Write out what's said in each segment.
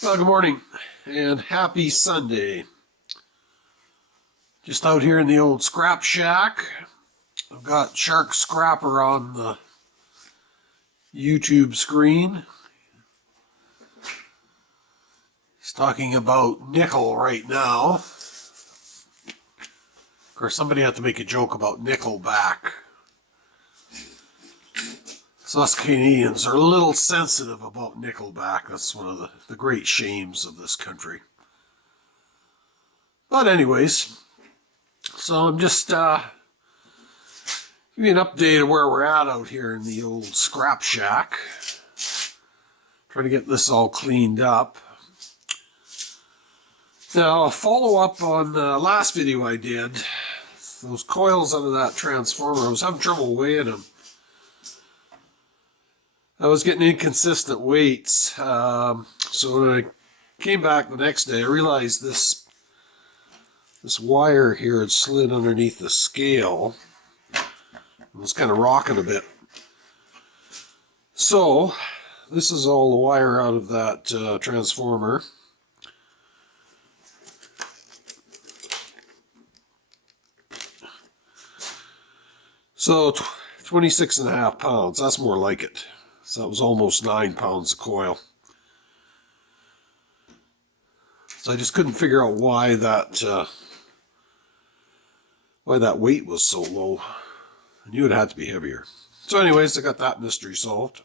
Well, good morning and happy Sunday. Just out here in the old scrap shack. I've got Shark Scrapper on the YouTube screen. He's talking about nickel right now. Of course, somebody had to make a joke about Nickelback. So us Canadians are a little sensitive about Nickelback. That's one of the great shames of this country. But anyways, so I'm just give you an update of where we're at out here in the old scrap shack. Trying to get this all cleaned up. Now, a follow-up on the last video I did. Those coils out of that transformer, I was having trouble weighing them. I was getting inconsistent weights. So when I came back the next day, I realized this wire here had slid underneath the scale. It was kind of rocking a bit. So this is all the wire out of that transformer. So 26.5 pounds, that's more like it. So that was almost 9 pounds of coil. So I just couldn't figure out why that weight was so low. I knew it had to be heavier. So anyways, I got that mystery solved.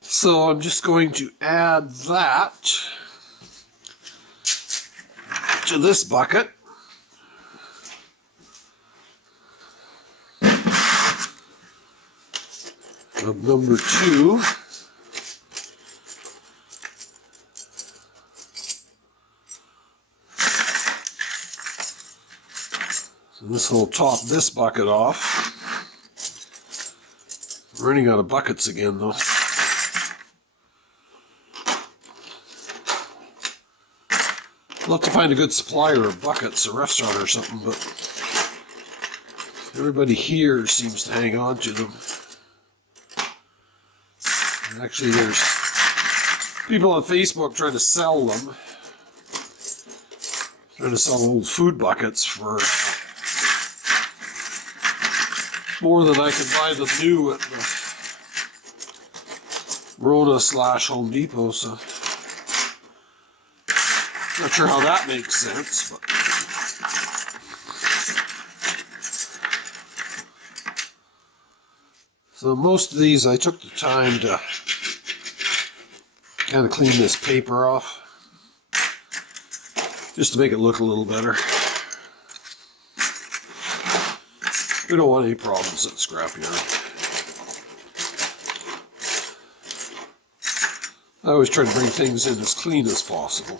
So I'm just going to add that to this bucket. Of number 2. So this will top this bucket off. We're running out of buckets again though. I'd love to find a good supplier of buckets, a restaurant or something, but everybody here seems to hang on to them. And actually, there's people on Facebook trying to sell them. Trying to sell old food buckets for more than I can buy them new at the Rona/Home Depot, so not sure how that makes sense, but so most of these I took the time to kind of clean this paper off just to make it look a little better. We don't want any problems at the scrapyard. I always try to bring things in as clean as possible.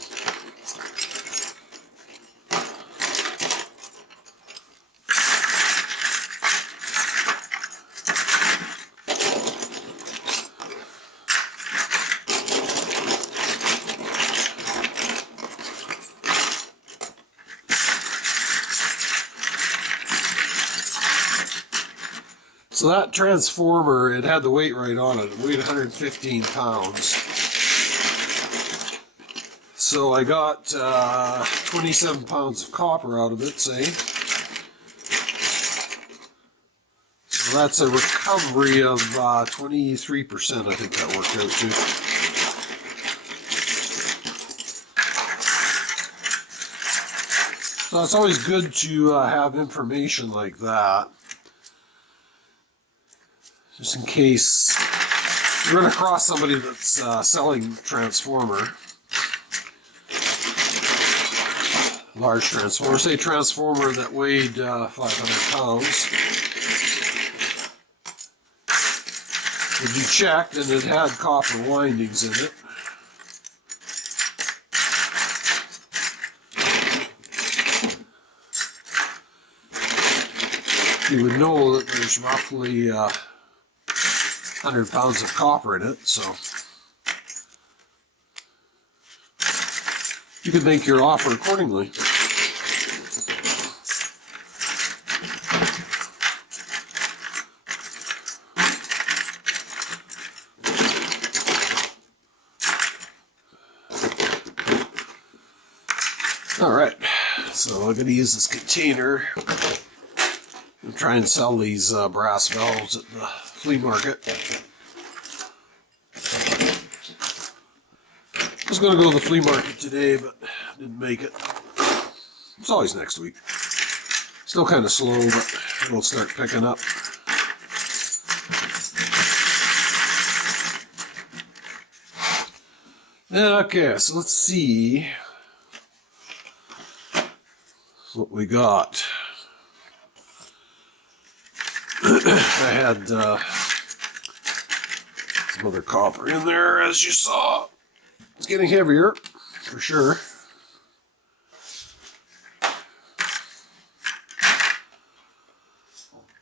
So that transformer, it had the weight right on it. It weighed 115 pounds. So I got 27 pounds of copper out of it, say. So that's a recovery of 23%, I think that worked out to. So it's always good to have information like that, just in case you run across somebody that's selling transformer, large transformer, say transformer that weighed 500 pounds. If you checked and it had copper windings in it, you would know that there's roughly 100 pounds of copper in it, so you could make your offer accordingly. So I'm going to use this container and try and sell these brass valves at the flea market. I was going to go to the flea market today, but didn't make it. It's always next week. Still kind of slow, but it'll start picking up. Okay, so let's see what we got. I had some other copper in there, as you saw. It's getting heavier, for sure.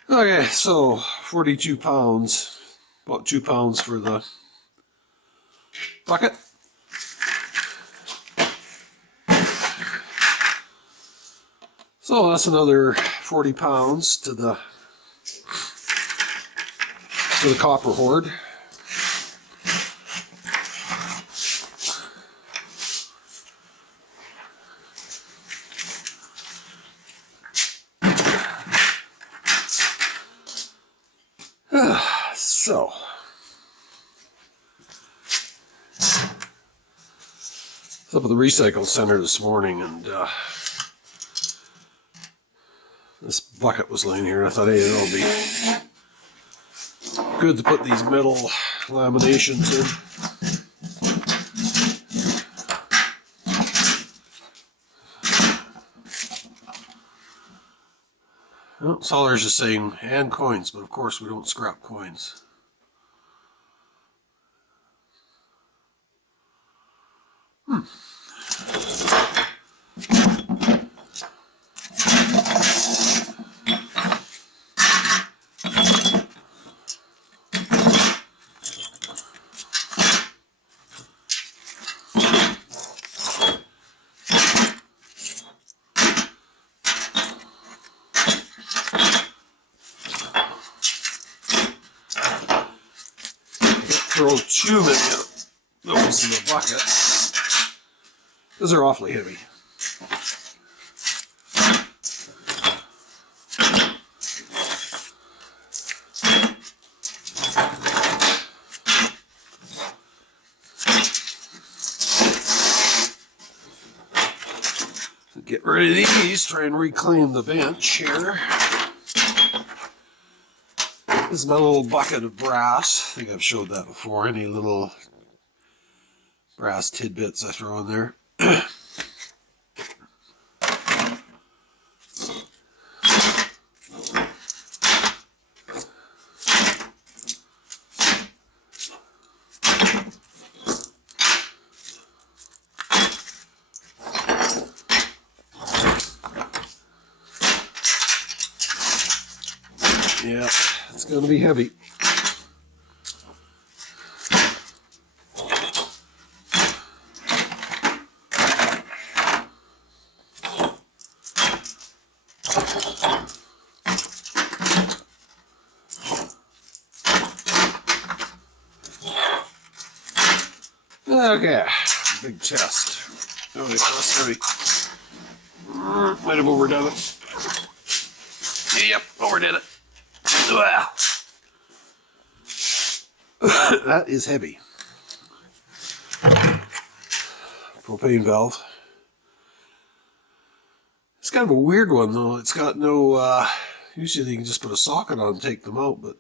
Okay, so 42 pounds, about 2 pounds for the bucket. So that's another 40 pounds to the copper hoard. So up at the recycle center this morning, and this bucket was laying here, and I thought, hey, it'll be good to put these metal laminations in. Well, Soller's just saying, and coins, but of course we don't scrap coins. Throw too many of those in the bucket because they're awfully heavy. Get rid of these, try and reclaim the bench here. This is my little bucket of brass. I think I've showed that before. Any little brass tidbits I throw in there. Yeah, it's going to be heavy. Okay, big chest. Oh, yeah, that's heavy. Might have overdone it. Yep, overdid it. Wow. That is heavy. Propane valve. It's kind of a weird one though. It's got no, usually you can just put a socket on and take them out, but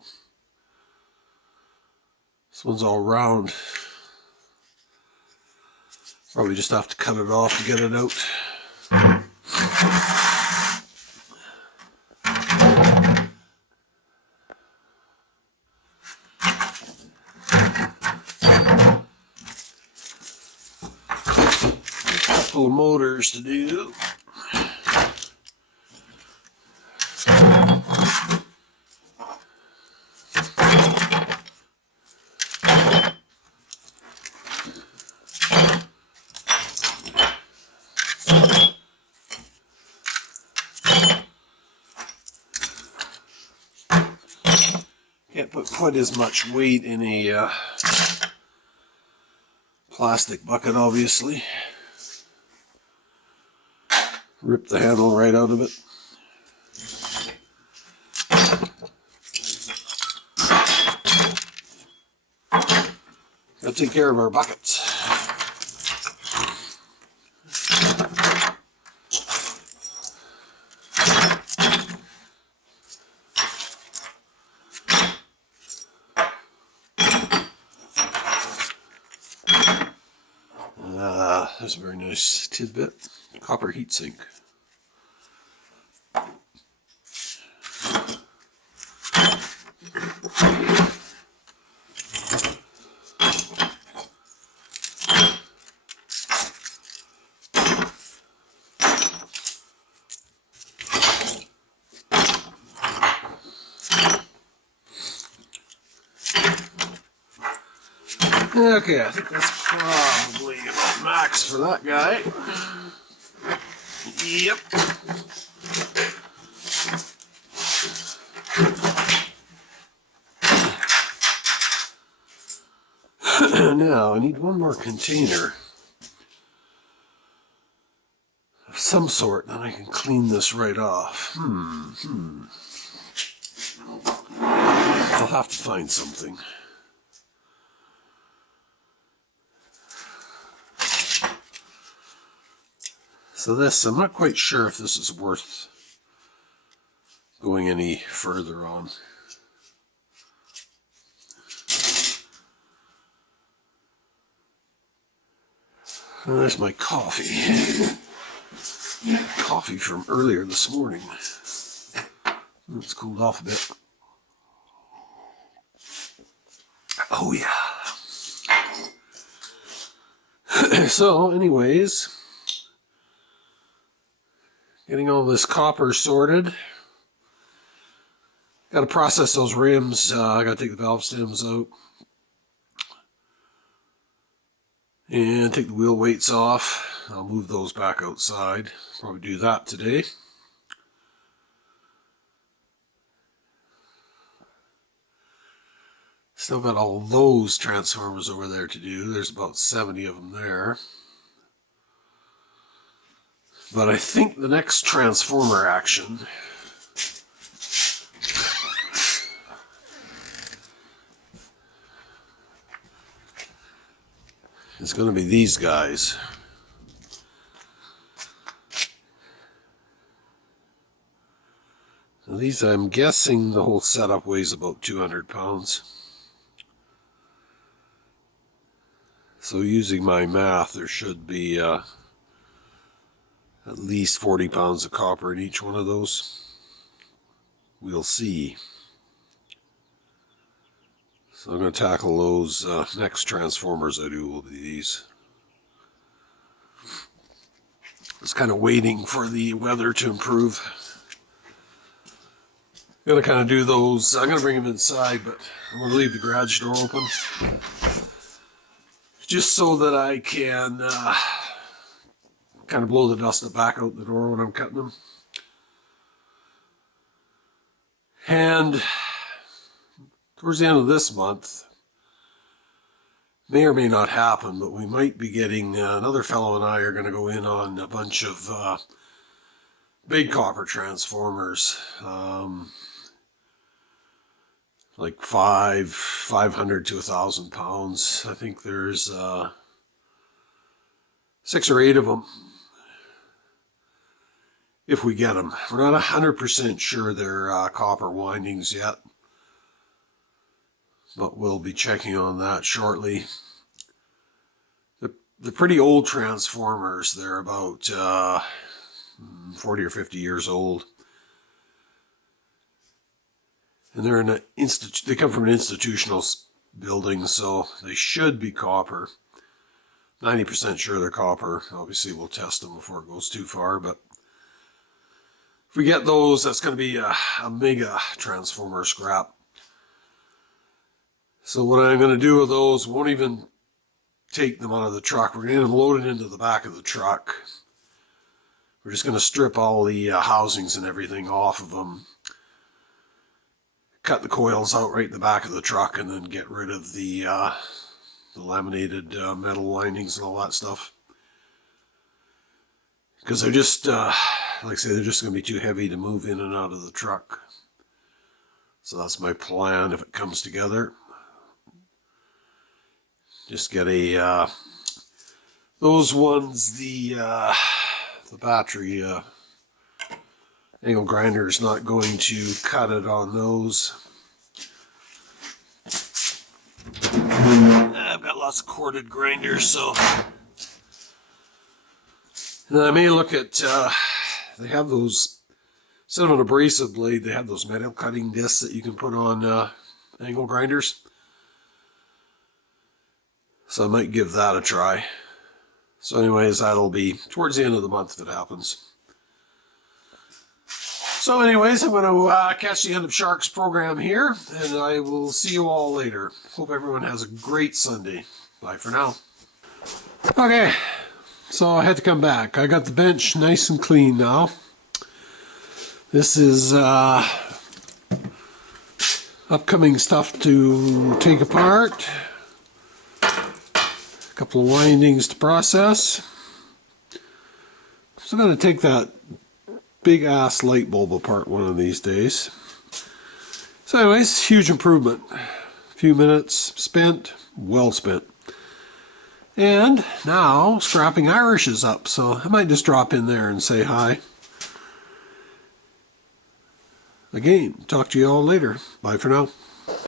this one's all round. Probably just have to cut it off to get it out. Couple of motors to do. Can't put quite as much weight in a plastic bucket, obviously. Rip the handle right out of it. Gotta take care of our buckets. That's a very nice tidbit. Copper heatsink. Okay, I think that's probably about max for that guy. Yep. Now, I need one more container of some sort, then I can clean this right off. I'll have to find something. So this, I'm not quite sure if this is worth going any further on. And there's my coffee. Coffee from earlier this morning. It's cooled off a bit. Oh yeah. So anyways, getting all this copper sorted. Got to process those rims. I got to take the valve stems out. And take the wheel weights off. I'll move those back outside. Probably do that today. Still got all those transformers over there to do. There's about 70 of them there. But I think the next transformer action is going to be these guys. Now these, I'm guessing the whole setup weighs about 200 pounds. So using my math, there should be at least 40 pounds of copper in each one of those. We'll see. So I'm going to tackle those next transformers I do will be these. Just kind of waiting for the weather to improve. I'm going to kind of do those. I'm going to bring them inside, but I'm going to leave the garage door open. Just so that I can kind of blow the dust back out the door when I'm cutting them. And towards the end of this month, may or may not happen, but we might be getting, another fellow and I are going to go in on a bunch of big copper transformers. Like 500 to 1,000 pounds. I think there's 6 or 8 of them. If we get them. We're not 100% sure they're copper windings yet. But we'll be checking on that shortly. The pretty old transformers, they're about 40 or 50 years old. And they're in an they come from an institutional building, so they should be copper. 90% sure they're copper. Obviously, we'll test them before it goes too far, but if we get those, that's going to be a mega transformer scrap. So what I'm going to do with those, won't even take them out of the truck. We're going to load it into the back of the truck. We're just going to strip all the housings and everything off of them. Cut the coils out right in the back of the truck and then get rid of the laminated metal linings and all that stuff. because they're just, like I say, they're just going to be too heavy to move in and out of the truck. So that's my plan if it comes together. Just get a, those ones, the battery angle grinder is not going to cut it on those. I've got lots of corded grinders, so. And I may look at, they have those, instead of an abrasive blade, they have those metal cutting discs that you can put on angle grinders. So I might give that a try. So anyways, that'll be towards the end of the month if it happens. So anyways, I'm going to catch the end of Shark's program here, and I will see you all later. Hope everyone has a great Sunday. Bye for now. Okay, so I had to come back. I got the bench nice and clean now. This is upcoming stuff to take apart. A couple of windings to process. So I'm going to take that big ass light bulb apart one of these days. So anyways, huge improvement. A few minutes spent, well spent. And now Scrapping Irish is up, so I might just drop in there and say hi. Again, talk to you all later. Bye for now.